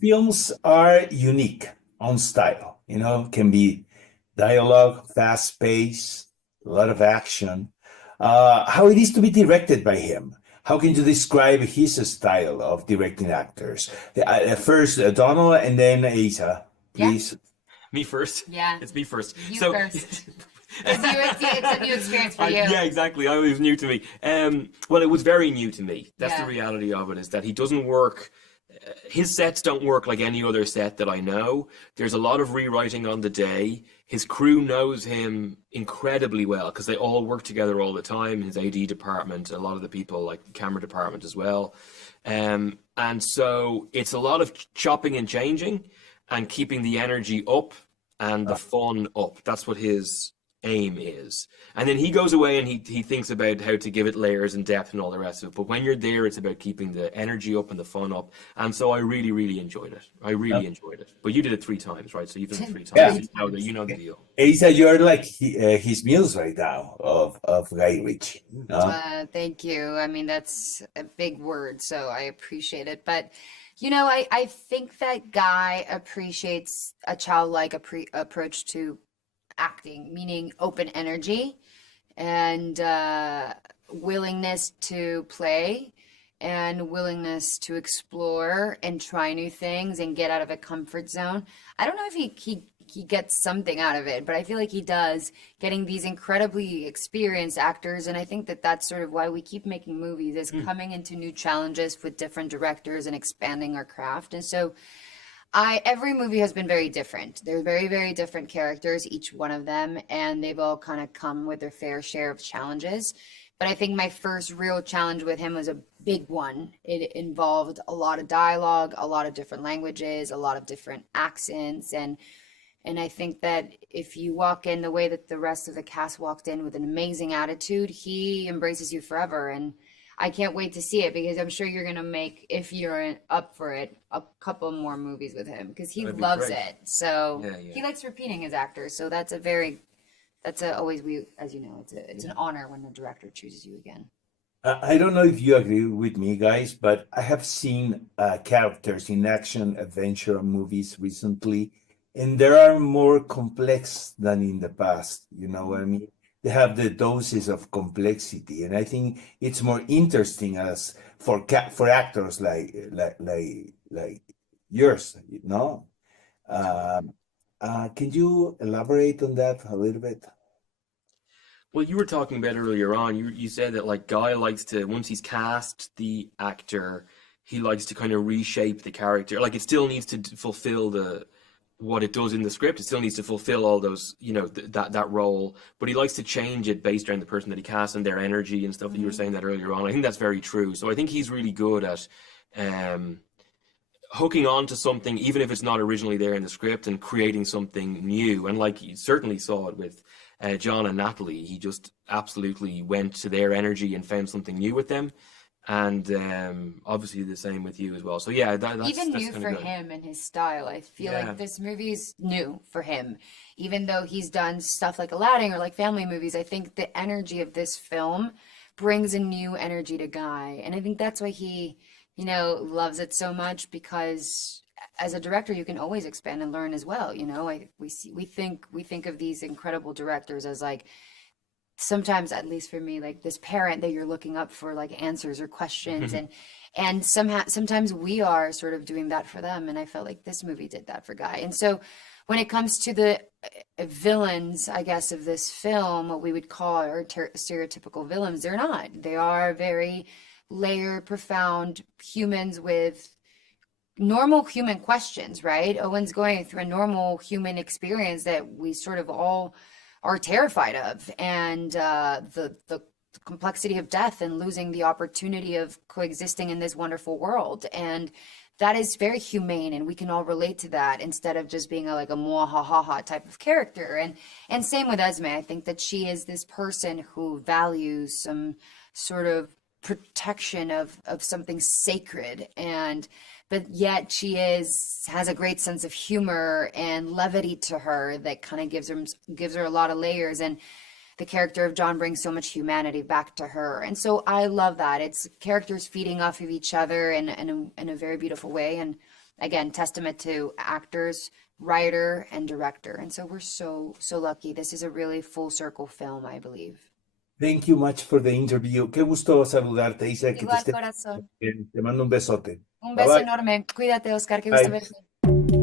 Films are unique on style, can be dialogue, fast pace, a lot of action. How it is to be directed by him? How can you describe his style of directing actors? First, Donald and then Eiza, Yeah, please. Me first. yeah. It's me first. You So, first. Because it's a new experience for you. yeah, exactly. I was new to me. Well, it was very new to me. That's the Yeah. reality of it. Is that he doesn't work. His sets don't work like any other set that I know. There's a lot of rewriting on the day. His crew knows him incredibly well because they all work together all the time. His AD department, a lot of the people like the camera department as well. And so it's a lot of chopping and changing and keeping the energy up and the fun up. That's what his aim is. And then he goes away and he thinks about how to give it layers and depth and all the rest of it. But when you're there, it's about keeping the energy up and the fun up. And so I really, really enjoyed it. I Uh, really enjoyed it. But you did it three times, right? So you've done it three times. yeah, Three You times. know the deal. Eiza, you're like his muse right now of Guy Ritchie. Thank you. I mean, that's a big word, so I appreciate it. But, I think that Guy appreciates a childlike approach to acting, meaning open energy and willingness to play and willingness to explore and try new things and get out of a comfort zone. I don't know if he gets something out of it, but I feel like he does, getting these incredibly experienced actors. And I think that that's sort of why we keep making movies, is coming into new challenges with different directors and expanding our craft. And so every movie has been very different. They're very, very different characters, each one of them, and they've all kind of come with their fair share of challenges. But I think my first real challenge with him was a big one. It involved a lot of dialogue, a lot of different languages, a lot of different accents, and I think that if you walk in the way that the rest of the cast walked in with an amazing attitude, he embraces you forever. And I can't wait to see it because I'm sure you're gonna make, if you're up for it, a couple more movies with him because he That'd be loves great. it. So Yeah, he yeah. likes repeating his actors. So that's a always, we, as you know, it's an honor when the director chooses you again. I don't know if you agree with me, guys, but I have seen characters in action adventure movies recently, and they are more complex than in the past. You know what I mean? They have the doses of complexity, and I think it's more interesting as for actors like yours. Um, can you elaborate on that a little bit? Well, you were talking about earlier on. You said that like Guy likes to once he's cast the actor, he likes to kind of reshape the character. Like it still needs to fulfill the what it does in the script. It still needs to fulfill all those, that role. But he likes to change it based around the person that he casts and their energy and stuff. That you were Mhm. saying that earlier on. I think that's very true. So I think he's really good at um, hooking on to something, even if it's not originally there in the script, and creating something new. And like you certainly saw it with John and Natalie, he just absolutely went to their energy and found something new with them. And obviously the same with you as well. So yeah, Even that's new kind of for good. him and his style. I feel Yeah. like this movie's new for him. Even though he's done stuff like Aladdin or like family movies, I think the energy of this film brings a new energy to Guy. And I think that's why he, loves it so much because as a director, you can always expand and learn as well. We think of these incredible directors as like sometimes, at least for me, like this parent that you're looking up for like answers or questions, and somehow sometimes we are sort of doing that for them, and I felt like this movie did that for Guy. And so when it comes to the villains, I guess, of this film, what we would call our stereotypical villains, they're not. They are very layered, profound humans with normal human questions, right? Owen's going through a normal human experience that we sort of all are terrified of, and the complexity of death and losing the opportunity of coexisting in this wonderful world. And that is very humane, and we can all relate to that instead of just being like a moi ha ha ha type of character. And same with Esme. I think that she is this person who values some sort of protection of something sacred, and but yet she is has a great sense of humor and levity to her that kind of gives her a lot of layers. And the character of John brings so much humanity back to her. And so I love that. It's characters feeding off of each other in a very beautiful way. And again, testament to actors, writer, and director. And so we're so lucky. This is a really full circle film, I believe. Thank you much for the interview. Qué gusto saludarte, Isa, que te Igual, esté corazón. bien. Te mando un besote. Un Bye beso bye. enorme. Cuídate, Oscar. Qué gusto Bye. verte.